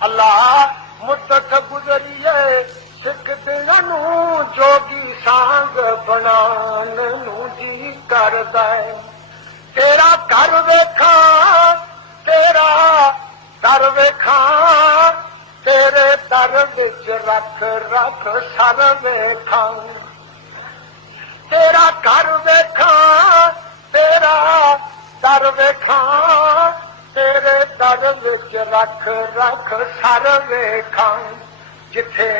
अल्लाह मुद्दत गुजरिए सिख दिन जोगी सांग बनान नू जी करदा है। तेरा घर वेखा तेरा दर वेखा तेरे दर विच रख रख सर वेखा। तेरा घर वेखा तेरा दर वेखा तेरे दर विच रख रख सर वेखा। जिथे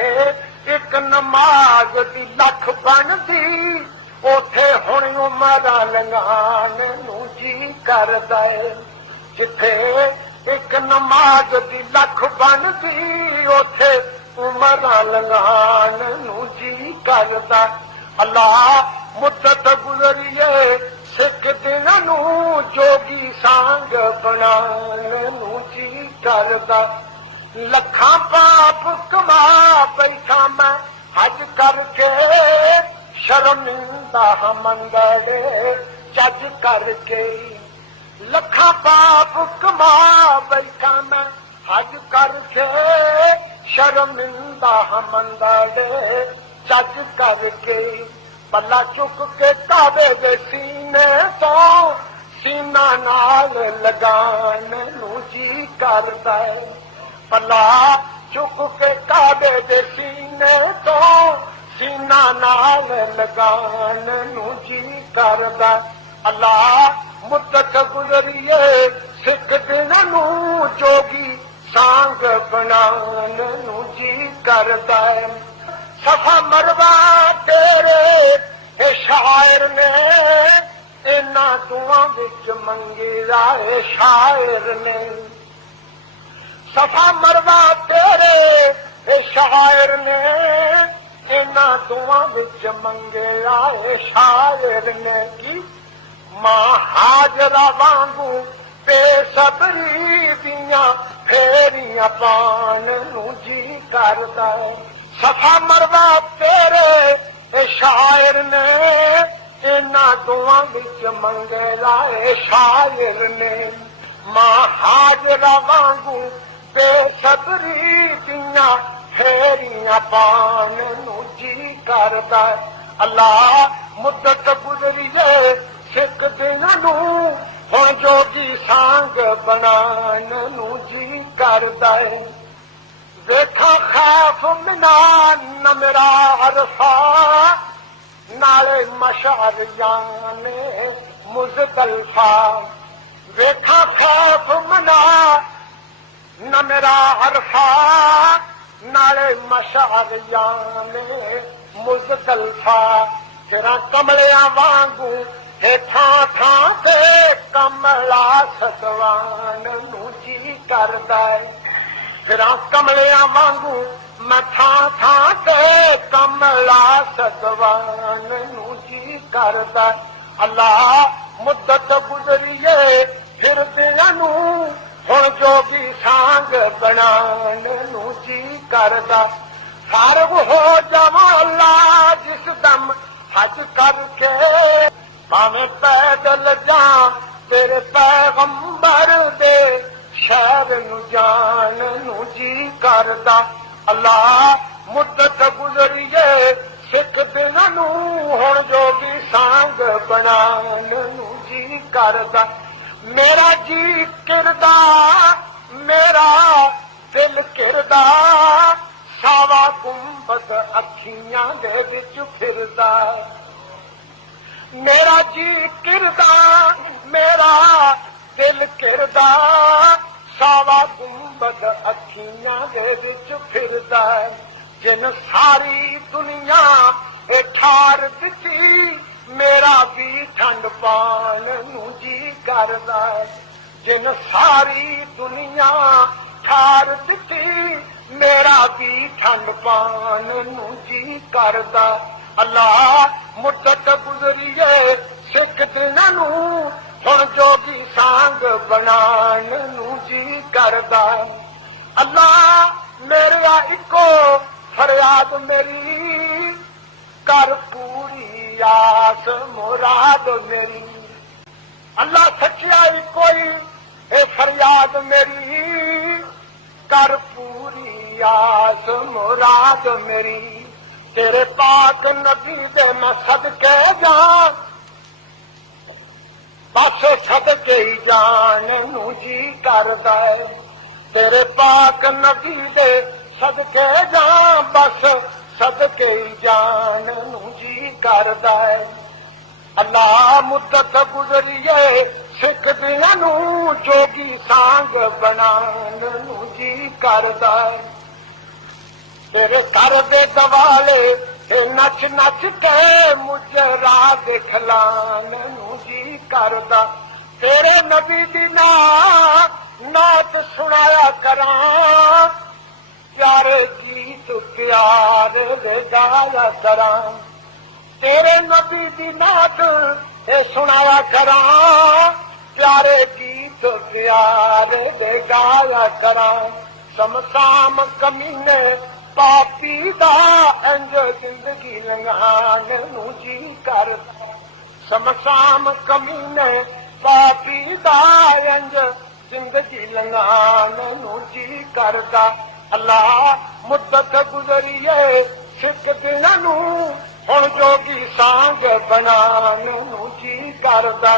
एक नमाज दी लख बनदी ओथे हुण उमर लंघान नू जी करदा है। जिथे एक नमाज दी लख बनदी ओथे उमर लंघान नू जी करदा। अल्लाह मुद्दत गुजरिए सिख दिन जोगी सांग बनान नू जी करदा। लखां पाप कमा बैठा मैं हज करके शर्मिंदा मंगड़े जज करके। लखां पाप कमा बैठा मैं हज करके शर्मिंदा मंगड़े जज करके। पल्ला चुक के काबे दे सीने तो सीना नाल लगान नू जी करदा है। पल्ला चुक के काबे दे सीने तो सीना नाल लगान नू जी करदा। अल्लाह मुद्दत गुजरिए सिख दिन जोगी सांग बनान नू जी करदा है। सफा मरवा तेरे शायर ने इन्ना दुआं विच मंगी राए शायर ने। सफा मरवा तेरे शायर ने इन्ना दुआं विच मंगे राए शायर ने। की मां हाजरा वांगू बेसबरी दियां फेरियां पान नू जी करदा है। सफा मरवा तेरे शायर ने इन्ना दुआं विच मंगे राए शायर ने। मां हाजरा वांगू बेसबरी दियां फेरियां पान नू जी करदा। अल्लाह मुद्दत गुजरिए सिख दिन हुण जोगी सांग बनान नू जी करदा है। देखा खैफ मिना न मेरा अरफा नाले मशअर जाने मुज़दलिफा। देखा खैफ मिना न मेरा अरफा नाले मशअर जाने मुज़दलिफा। तेरा कमलियां वांगू हेठां थां ते कमला सदवान नू जी करदा है। फिर कमलियां वांगू मैं थां थां ते कमला सदवान नू जी करदा। अल्लाह मुद्दत गुजरिए फिर दिन हुण जोगी सांग बनान नू जी करदा। फारग हो जावां अल्लाह जिस दम हज करके भावें पैदल जा तेरे पैगंबर दे शहर नू जान नू जी करदा। अल्लाह मुद्दत गुजरिए सिख दिन हुण जोगी सांग बनान नू जी करदा। मेरा जी किरदा मेरा दिल किरदा सावा गुंबद अखियां दे विच फिरदा। मेरा जी किरदा मेरा दिल किरदा सावा गुंबद अखियां दे विच फिरदा। जिन सारी दुनिया ठार दिती मेरा भी ठंड पान नू जी करदा। जिन सारी दुनिया ठार दिती मेरा भी ठंड पान नू जी करदा। अल्लाह मुद्दत गुजरिए सिख दिन हुण जोगी सांग बनान नू जी करदा। अल्लाह मेरा इको फरियाद मेरी कर पूरी आस मुराद मेरी। अल्लाह सच्चाई कोई ए फरियाद मेरी कर पूरी आस मुराद मेरी तेरे पाक नबी दे मैं सदके जान बस सदके ही जान नू जी करदा है तेरे पाक नबी दे सदके जान बस सदके ही जान नू जी करदा है अल्लाह मुद्दत गुजरिए सिख दियां नू जोगी सांग बनान नू जी करदा है तेरे घर दे दवाले नच नच के मुझे राह दिखलान नू जी करदा तेरे नबी दी नात सुनाया करां प्यारे गीत प्यारे दे गाया करां तेरे नबी दी नात सुनाया करां प्यारे गीत प्यारे दे गाया करां समसाम कमीने पापी दा अंज जिंदगी लंघान नू जी करदा समसाम कमीने पापी दा अंज जिंदगी लंघान नू जी करदा अल्लाह मुद्दत गुजरिए सिख दिनां नू हुण जोगी सांग बनान नू जी करदा